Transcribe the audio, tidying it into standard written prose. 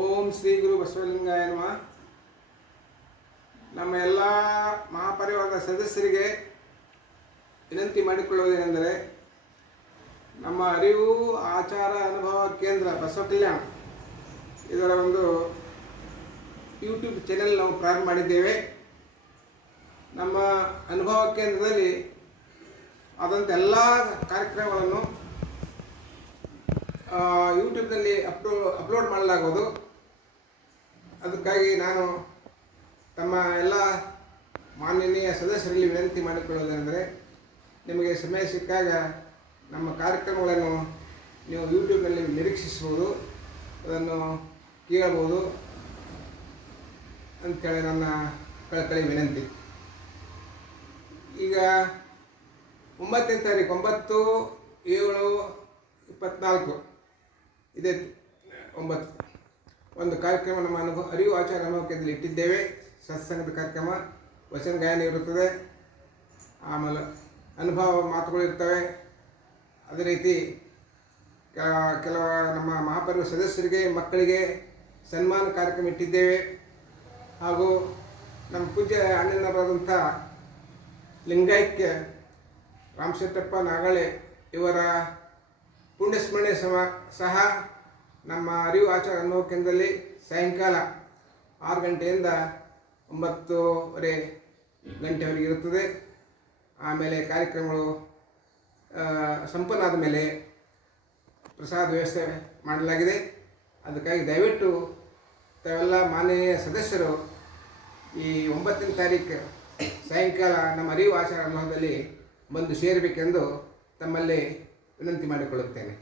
ಓಂ ಶ್ರೀ ಗುರು ಬಸವಲಿಂಗಾಯ ನಮಃ. ನಮ್ಮ ಎಲ್ಲ ಮಹಾಪರಿವಾರದ ಸದಸ್ಯರಿಗೆ ವಿನಂತಿ ಮಾಡಿಕೊಳ್ಳುವುದೇನೆಂದರೆ, ನಮ್ಮ ಅರಿವು ಆಚಾರ ಅನುಭವ ಕೇಂದ್ರ ಬಸವ ಕಲ್ಯಾಣ ಇದರ ಒಂದು ಯೂಟ್ಯೂಬ್ ಚಾನೆಲ್ ನಾವು ಪ್ರಾರಂಭ ಮಾಡಿದ್ದೇವೆ. ನಮ್ಮ ಅನುಭವ ಕೇಂದ್ರದಲ್ಲಿ ಆದಂಥ ಎಲ್ಲ ಕಾರ್ಯಕ್ರಮಗಳನ್ನು ಯೂಟ್ಯೂಬ್ನಲ್ಲಿ ಅಪ್ಲೋಡ್ ಮಾಡಲಾಗುವುದು. ಅದಕ್ಕಾಗಿ ನಾನು ತಮ್ಮ ಎಲ್ಲ ಮಾನನೀಯ ಸದಸ್ಯರಲ್ಲಿ ವಿನಂತಿ ಮಾಡಿಕೊಳ್ಳುವುದೆಂದರೆ, ನಿಮಗೆ ಸಮಯ ಸಿಕ್ಕಾಗ ನಮ್ಮ ಕಾರ್ಯಕ್ರಮಗಳನ್ನು ನೀವು ಯೂಟ್ಯೂಬ್ನಲ್ಲಿ ನಿರೀಕ್ಷಿಸ್ಬೋದು, ಅದನ್ನು ಕೇಳಬಹುದು ಅಂಥೇಳಿ ನನ್ನ ಕಳಕಳಿ ವಿನಂತಿ. ಈಗ 9ನೇ ತಾರೀಕು 9/7/24 ಇದೇ 9 ಒಂದು ಕಾರ್ಯಕ್ರಮ ನಮ್ಮ ಅರಿವು ಆಚಾರ ಅನುಭವ ಕೇಂದ್ರದಲ್ಲಿ ಇಟ್ಟಿದ್ದೇವೆ. ಸತ್ಸಂಗದ ಕಾರ್ಯಕ್ರಮ, ವಚನ ಗಾಯನ ಇರುತ್ತದೆ, ಆಮೇಲೆ ಅನುಭವ ಮಾತುಗಳು ಇರ್ತವೆ. ಅದೇ ರೀತಿ ಕೆಲವು ನಮ್ಮ ಮಹಾಪರಿವಾರ ಸದಸ್ಯರಿಗೆ ಮಕ್ಕಳಿಗೆ ಸನ್ಮಾನ ಕಾರ್ಯಕ್ರಮ ಇಟ್ಟಿದ್ದೇವೆ. ಹಾಗೂ ನಮ್ಮ ಪೂಜ್ಯ ಅಣ್ಣನವರಾದಂಥ ಲಿಂಗೈಕ್ಯ ರಾಮಶೆಟ್ಟಪ್ಪ ನಾಗಳೆ ಇವರ ಪುಣ್ಯಸ್ಮರಣೆ ಸಹ ನಮ್ಮ ಅರಿವು ಆಚಾರ ಅನುಭವ ಕೇಂದ್ರದಲ್ಲಿ ಸಾಯಂಕಾಲ 6 ಗಂಟೆಯಿಂದ 9:30 ಗಂಟೆವರೆಗೆ ಇರುತ್ತದೆ. ಆಮೇಲೆ ಕಾರ್ಯಕ್ರಮಗಳು ಸಂಪನ್ನ ಆದ ಮೇಲೆ ಪ್ರಸಾದ ವ್ಯವಸ್ಥೆ ಮಾಡಲಾಗಿದೆ. ಅದಕ್ಕಾಗಿ ದಯವಿಟ್ಟು ತಾವೆಲ್ಲ ಮಾನನೀಯ ಸದಸ್ಯರು ಈ 9ನೇ ತಾರೀಕು ಸಾಯಂಕಾಲ ನಮ್ಮ ಅರಿವು ಆಚಾರ ಅನುಭವದಲ್ಲಿ ಬಂದು ಸೇರಬೇಕೆಂದು ತಮ್ಮಲ್ಲಿ ವಿನಂತಿ ಮಾಡಿಕೊಳ್ಳುತ್ತೇನೆ.